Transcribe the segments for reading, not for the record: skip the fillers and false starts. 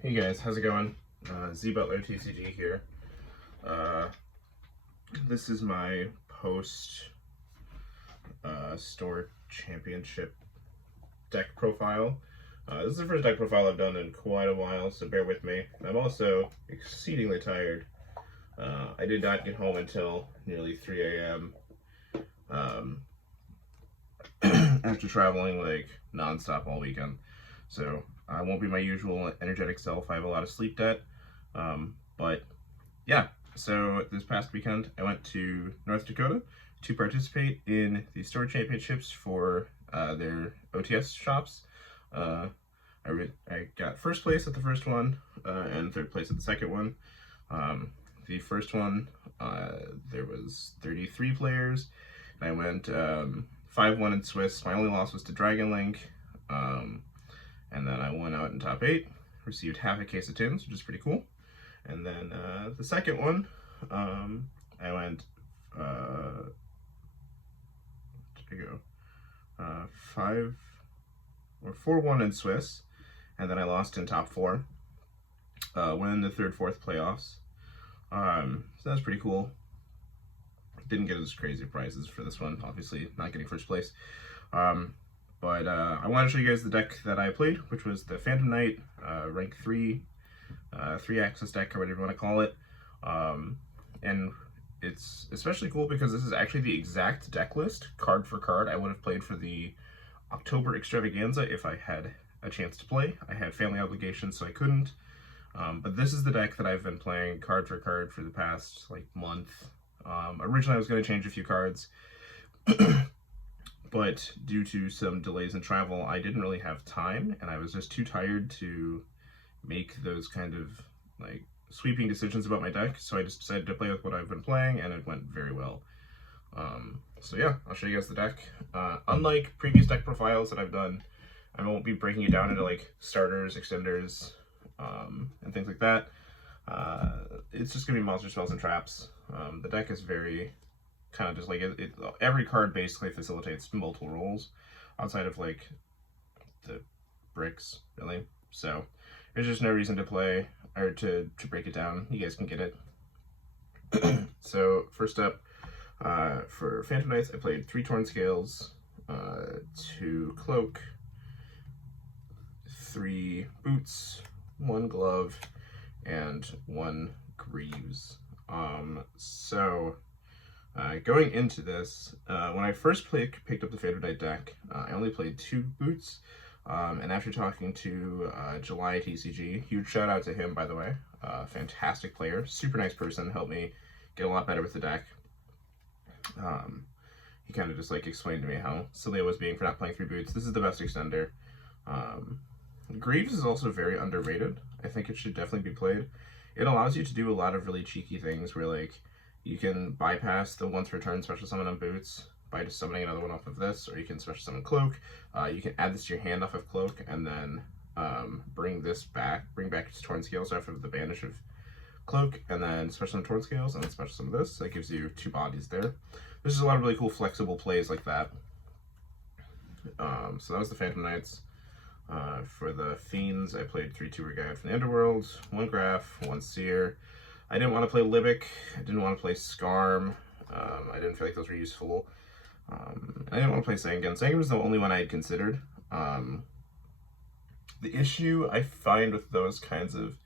Hey guys, how's it going? Z Butler TCG here. This is my post Store Championship deck profile. This is the first deck profile I've done in quite a while, so bear with me. I'm also exceedingly tired. I did not get home until nearly 3 a.m. After traveling like nonstop all weekend. So I won't be my usual energetic self. I have a lot of sleep debt. But yeah, so this past weekend I went to North Dakota to participate in the store championships for their OTS shops. I got first place at the first one and third place at the second one. The first one, there was 33 players, and I went 5-1 in Swiss. My only loss was to Dragon Link, and then I won out in top 8, received half a case of tins, which is pretty cool. And then the second one, I went, did I go? 4-1 in Swiss, and then I lost in top 4, winning the third, fourth playoffs. So that's pretty cool. Didn't get as crazy prizes for this one, obviously not getting first place. But I want to show you guys the deck that I played, which was the Phantom Knight, rank 3, 3-axis deck, or whatever you want to call it. And it's especially cool because this is actually the exact deck list, card for card, I would have played for the October extravaganza if I had a chance to play. I had family obligations, so I couldn't. But this is the deck that I've been playing card for card for the past like month. Originally I was going to change a few cards, but due to some delays in travel, I didn't really have time, and I was just too tired to make those kind of like sweeping decisions about my deck, so I just decided to play with what I've been playing, and it went very well. So yeah, I'll show you guys the deck. Unlike previous deck profiles that I've done, I won't be breaking it down into like starters, extenders, and things like that. It's just gonna be monster spells and traps. The deck is very kind of just like every card basically facilitates multiple roles outside of like the bricks, really. So there's just no reason to play or to break it down. You guys can get it. So first up, for Phantom Knights, I played 3 Torn Scales, 2 Cloak, 3 Boots, 1 Glove, and 1 Greaves. Going into this, when I first picked up the Phantom Knight deck, I only played 2 Boots, and after talking to July TCG, huge shout out to him, by the way, fantastic player, super nice person, helped me get a lot better with the deck. He kind of just like explained to me how silly I was being for not playing 3 Boots. This is the best extender. Greaves is also very underrated. I think it should definitely be played. It allows you to do a lot of really cheeky things where like you can bypass the once per turn special summon on Boots by just summoning another one off of this, or you can special summon Cloak. You can add this to your hand off of Cloak, and then bring back its Torn Scales after the banish of Cloak, and then special summon Torn Scales, and then special summon this. That gives you 2 bodies there. There's just a lot of really cool flexible plays like that. So that was the Phantom Knights. For the Fiends, I played 3 Tuber Guide from the Underworld, 1 Graph, 1 Seer. I didn't want to play Libic, I didn't want to play Skarm, I didn't feel like those were useful. I didn't want to play Sangan. Sangan was the only one I had considered. The issue I find with those kinds of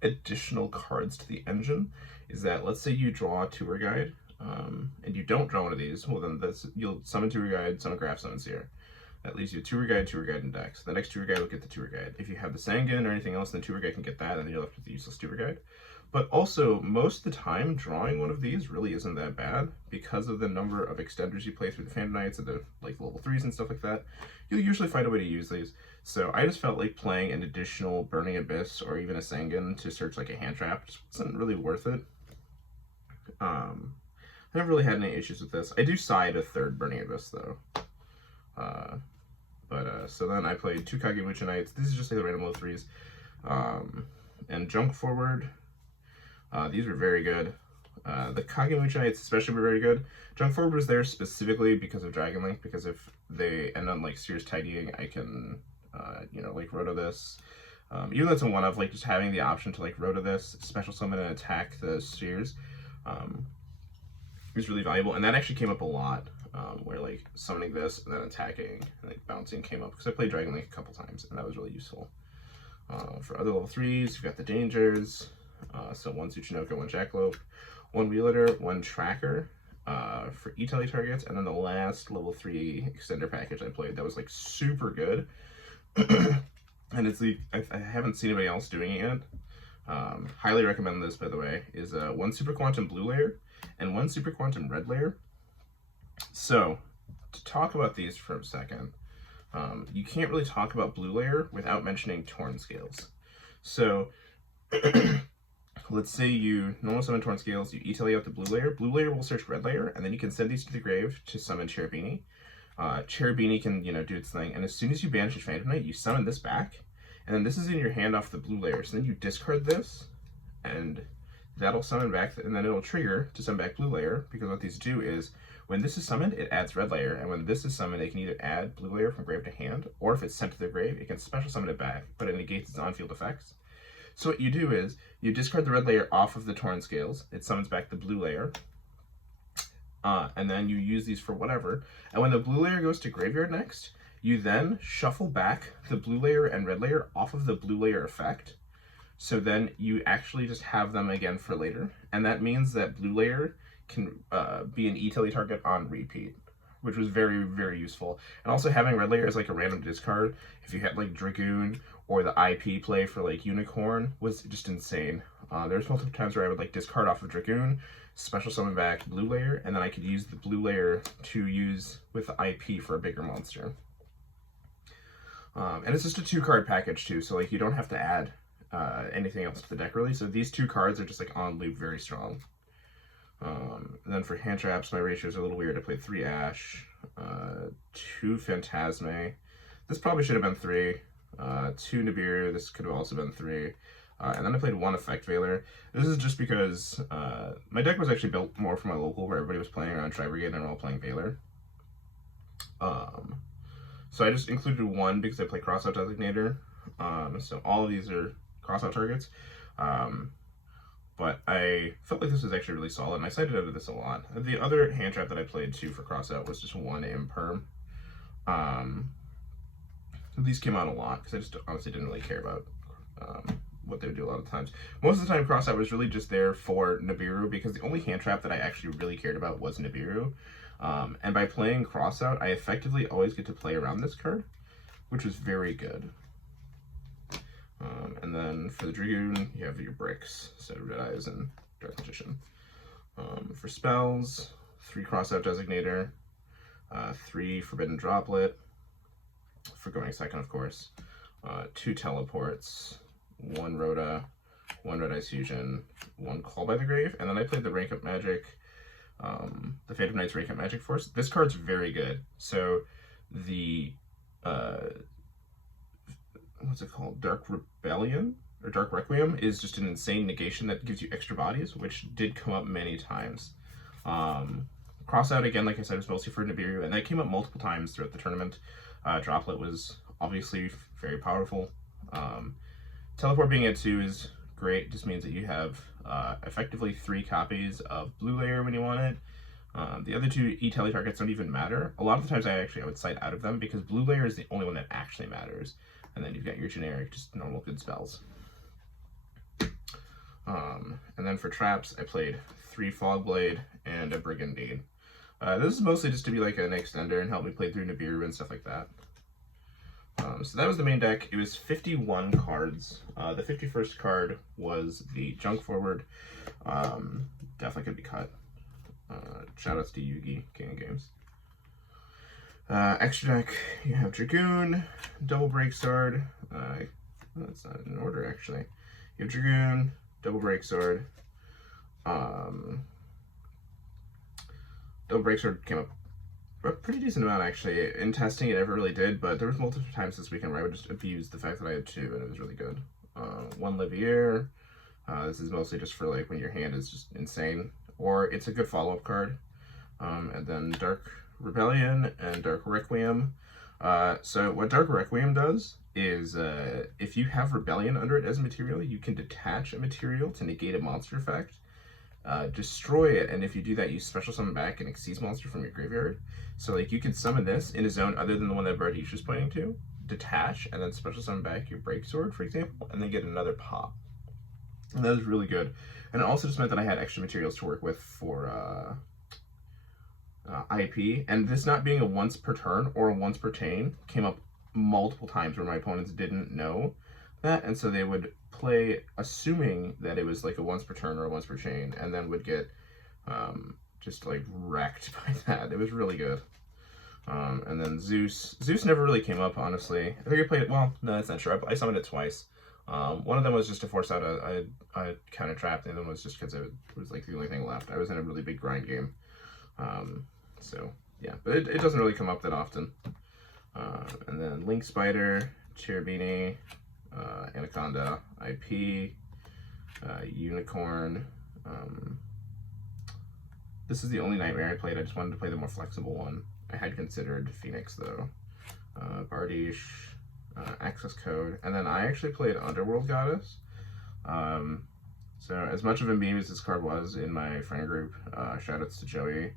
additional cards to the engine is that, let's say you draw a Tour Guide, and you don't draw one of these, well then you'll summon Tour Guide, summon Graph, summon Seer. That leaves you a Tour Guide, and Dex. The next Tour Guide will get the Tour Guide. If you have the Sangan or anything else, then the Tour Guide can get that, and then you're left with the useless Tour Guide. But also, most of the time, drawing one of these really isn't that bad because of the number of extenders you play through the Phantom Knights and the like level 3s and stuff like that. You'll usually find a way to use these. So I just felt like playing an additional Burning Abyss or even a Sangan to search like a hand trap just wasn't really worth it. I never really had any issues with this. I do side a 3rd Burning Abyss though. So then I played 2 Kagemucha Knights. These are just like the random low 3s. And Junk Forward. These were very good. The Kagemucha Knights especially were very good. Junk Forward was there specifically because of Dragon Link, because if they end on like Seer's Tidying, I can, like Roto this, Even though it's a one-of, like just having the option to like Rota this, special summon and attack the spheres is really valuable. And that actually came up a lot, where like summoning this and then attacking and like bouncing came up, because I played Dragon Link a couple times and that was really useful. For other level 3s, you've got the dangers. So 1 Tsuchinoka, 1 Jackalope, 1 Wheelator, 1 Tracker for E-Tele targets, and then the last level 3 extender package I played that was like super good. And it's the I haven't seen anybody else doing it yet. Highly recommend this, by the way. Is 1 Super Quantum Blue Layer and 1 Super Quantum Red Layer. So to talk about these for a second, you can't really talk about Blue Layer without mentioning Torn Scales. So let's say you normal summon Torn Scales, you E-Tele out the Blue Layer. Blue Layer will search Red Layer, and then you can send these to the grave to summon Cherubini. Cherubini can, do its thing, and as soon as you banish a Phantom Knight, you summon this back, and then this is in your hand off the Blue Layer. So then you discard this, and that'll summon back, and then it'll trigger to summon back Blue Layer, because what these do is, when this is summoned, it adds Red Layer, and when this is summoned, it can either add Blue Layer from grave to hand, or if it's sent to the grave, it can special summon it back, but it negates its on-field effects. So what you do is, you discard the Red Layer off of the Torn Scales, it summons back the Blue Layer, and then you use these for whatever, and when the Blue Layer goes to graveyard next, you then shuffle back the Blue Layer and Red Layer off of the Blue Layer effect, so then you actually just have them again for later, and that means that Blue Layer can be an E-Tele target on repeat, which was very, very useful. And also having Red Layer as like a random discard, if you had like Dragoon or the IP play for like Unicorn, was just insane. There's multiple times where I would like discard off of Dragoon, special summon back Blue Layer, and then I could use the Blue Layer to use with the IP for a bigger monster. And it's just a 2-card package too, so like you don't have to add anything else to the deck really. So these 2 cards are just like on loop, very strong. And then for hand traps, my ratios are a little weird. I played 3 Ash, 2 Phantasme. This probably should have been 3. 2 Nibiru. This could have also been 3. And then I played 1 Effect Veiler. This is just because my deck was actually built more for my local, where everybody was playing around Tri-Brigade and they're all playing Veiler. So I just included 1 because I play Crossout Designator. So all of these are crossout targets. But I felt like this was actually really solid, and I cited out of this a lot. The other hand trap that I played too for crossout was just 1 Imperm. These came out a lot because I just honestly didn't really care about what they would do a lot of times. Most of the time, crossout was really just there for Nibiru, because the only hand trap that I actually really cared about was Nibiru. And by playing crossout, I effectively always get to play around this card, which was very good. And then for the Dragoon, you have your bricks, so Red Eyes and Dark Magician. For spells, 3 Crossout Designator, 3 Forbidden Droplet, for going second, of course, 2 Teleports, 1 Rhoda, 1 Red Eyes Fusion, 1 Call by the Grave, and then I played the Rank Up Magic, the Phantom Knight's Rank Up Magic Force. This card's very good. So the what's it called? Dark Rebellion or Dark Requiem is just an insane negation that gives you extra bodies, which did come up many times. Crossout, again, like I said, was mostly for Nibiru, and that came up multiple times throughout the tournament. Droplet was obviously very powerful. Teleport being at 2 is great. Just means that you have effectively 3 copies of Blue Layer when you want it. The other 2 E-Tele targets don't even matter. A lot of the times I would cite out of them, because Blue Layer is the only one that actually matters. And then you've got your generic, just normal good spells. And then for traps, I played 3 Fogblade and a Brigandine. This is mostly just to be like an extender and help me play through Nibiru and stuff like that. So that was the main deck. It was 51 cards. The 51st card was the Junk Forward. Definitely could be cut. Shoutouts to Yugi, King of Games. Extra deck, you have Dragoon, Double Break Sword. That's not in order, actually. You have Dragoon, Double Break Sword. Double Break Sword came up a pretty decent amount, actually. In testing, it never really did, but there was multiple times this weekend where I would just abuse the fact that I had 2, and it was really good. 1 Livier. This is mostly just for like when your hand is just insane, or it's a good follow-up card. And then Dark Rebellion and Dark Requiem. So what Dark Requiem does is if you have Rebellion under it as a material, you can detach a material to negate a monster effect, destroy it, and if you do that, you special summon back an Xyz monster from your graveyard. So like you can summon this in a zone other than the one that Bardiche is pointing to, detach, and then special summon back your Break Sword, for example, and then get another pop. And that was really good. And it also just meant that I had extra materials to work with for IP, and this not being a once per turn or a once per chain came up multiple times where my opponents didn't know that, and so they would play assuming that it was like a once per turn or a once per chain, and then would get just like wrecked by that. It was really good. And then Zeus never really came up, honestly. I think I played it, well, no, that's not true. I summoned it twice. One of them was just to force out a counter trap, the other one was just because it was like the only thing left. I was in a really big grind game. So yeah, but it doesn't really come up that often. And then Link Spider, Cherubini, Anaconda, IP, Unicorn. This is the only Nightmare I played. I just wanted to play the more flexible one. I had considered Phoenix though. Bardiche, Access Code, and then I actually played Underworld Goddess. So as much of a meme as this card was in my friend group, shoutouts to Joey.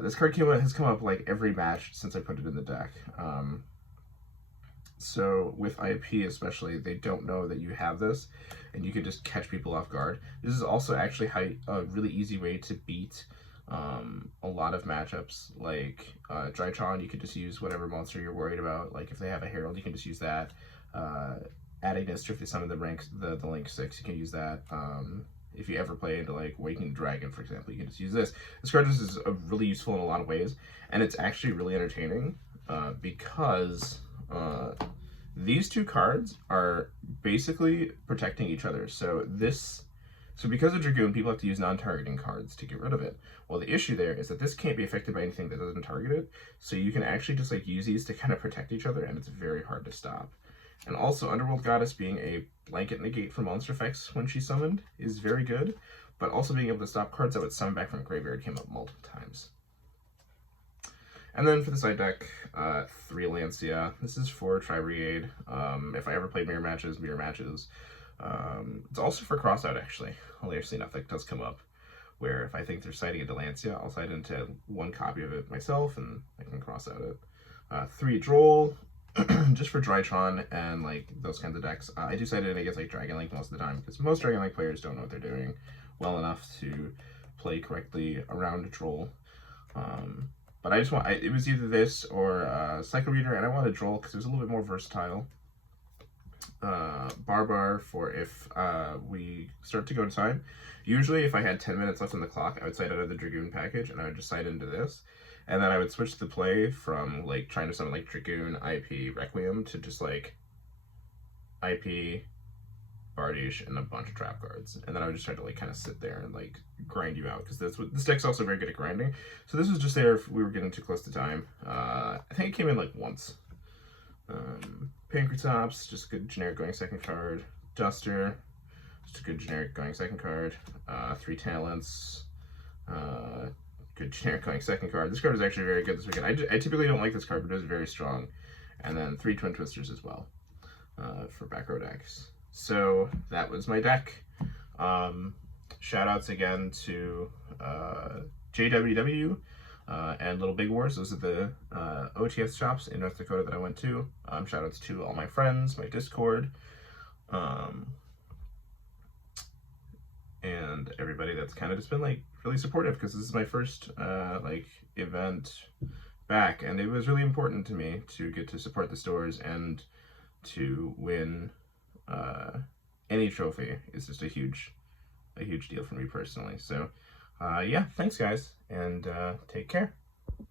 This card has come up like every match since I put it in the deck. So with IP especially, they don't know that you have this, and you can just catch people off guard. This is also actually a really easy way to beat a lot of matchups. Like Drytron, you could just use whatever monster you're worried about. Like if they have a Herald, you can just use that. Aghanis, if they summon the Link 6, you can use that. If you ever play into like Waking Dragon, for example, you can just use this. This card is really useful in a lot of ways, and it's actually really entertaining because these two cards are basically protecting each other. So because of Dragoon, people have to use non-targeting cards to get rid of it. Well, the issue there is that this can't be affected by anything that doesn't target it, so you can actually just like use these to kind of protect each other, and it's very hard to stop. And also, Underworld Goddess being a blanket negate for monster effects when she's summoned is very good, but also being able to stop cards that would summon back from a graveyard came up multiple times. And then for the side deck, 3 Lancia. This is for Tri-Brigade. If I ever played mirror matches. It's also for Crossout, actually. Hilariously enough, that does come up, where if I think they're siding into Lancia, I'll side into one copy of it myself, and I can cross out it. 3 Droll. Just for Drytron and like those kinds of decks. I do side it in against like Dragon Link most of the time, because most Dragon Link players don't know what they're doing well enough to play correctly around a Droll. But it was either this or Psycho Reader, and I wanted Droll because it was a little bit more versatile. Barbar for if we start to go to time. Usually if I had 10 minutes left on the clock, I would side out of the Dragoon package and I would just side into this. And then I would switch the play from like trying to summon like Dragoon, IP, Requiem to just like IP, Bardiche, and a bunch of trap cards. And then I would just try to like kind of sit there and like grind you out, because this deck's also very good at grinding. So this was just there if we were getting too close to time. I think it came in like once. Pancratops, just a good generic going second card. Duster, just a good generic going second card. 3 Talents, good generic going second card. This card is actually very good this weekend. I typically don't like this card, but it is very strong. And then 3 Twin Twisters as well for back row decks. So that was my deck. Shout outs again to JWW and Little Big Wars. Those are the OTS shops in North Dakota that I went to. Shout outs to all my friends, my Discord, and everybody that's kind of just been like really supportive, because this is my first like event back, and it was really important to me to get to support the stores, and to win any trophy is just a huge deal for me personally. So yeah, thanks guys, and take care.